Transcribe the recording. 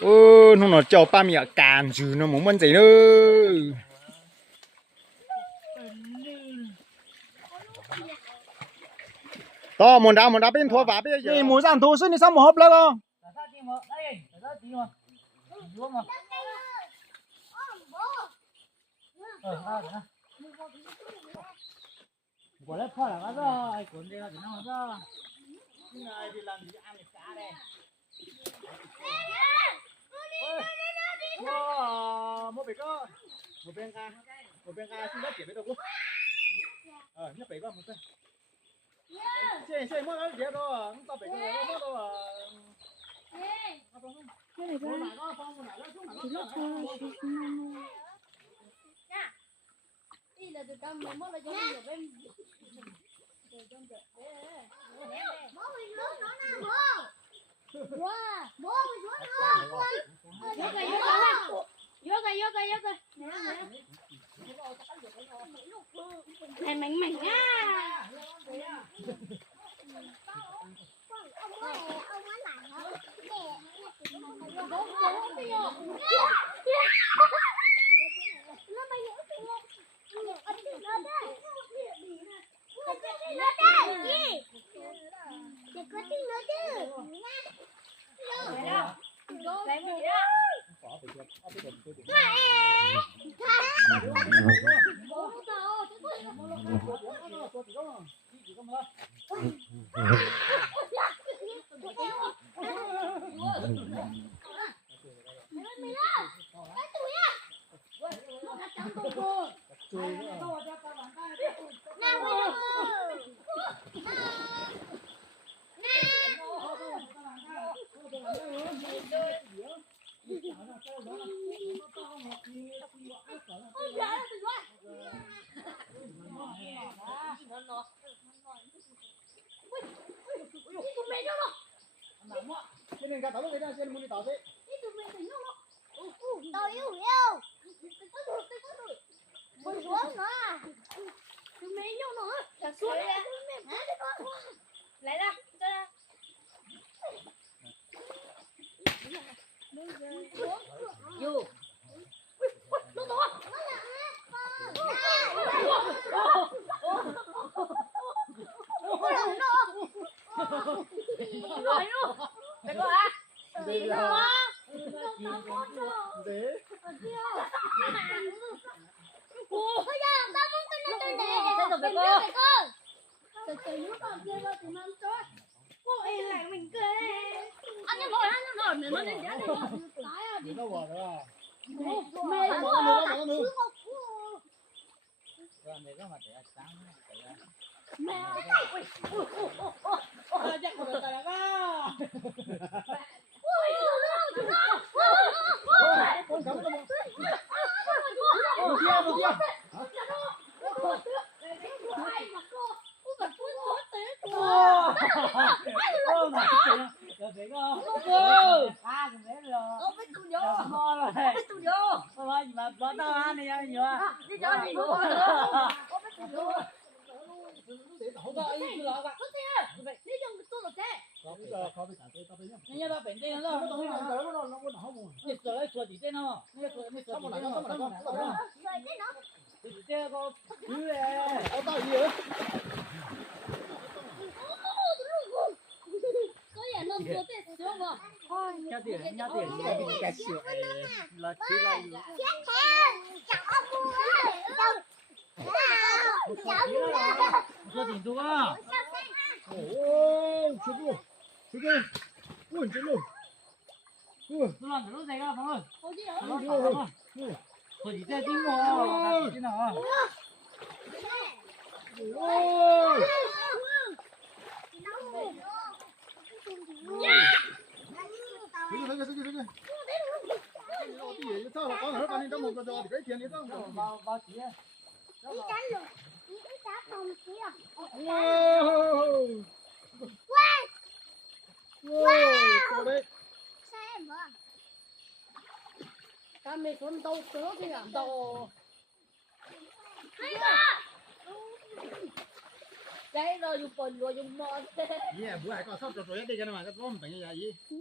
Ô, nó cho ba mẹ càn chứ nó muốn vấn gì nữa. To một đá bên thua vả bây giờ. Mùa giàn thua xin đi xong một hộp lên không? Của lớp phò là có rồi, cuốn đây là cái nào rồi. Này thì làm gì ăn được cá đây. Wow, một bên ca xin đất chỉ biết đâu cũng. Nhấp bể con một cái. Chơi mất cái gì đó, không tao bể con mất đâu à. Cái này đi là từ trong mình mất là cho mình được em từ trong chợ bố mình xuống nó nè bố bố mình xuống nữa vô coi này mảnh mảnh á ông ấy lại hả bố bây giờ nó bây giờ Cái này cả tao cái đó xem muốn đi tao thế. tôi yêu mình xuống nữa tụi mình yêu nữa xuống lại ra cho ra vô nó to Kami con đâu cỡ thì à đâu cái rồi dùng bồn rồi dùng mòn. Yeah, bữa ai có sắp rồi đấy cái này mà cái tôm phải như vậy.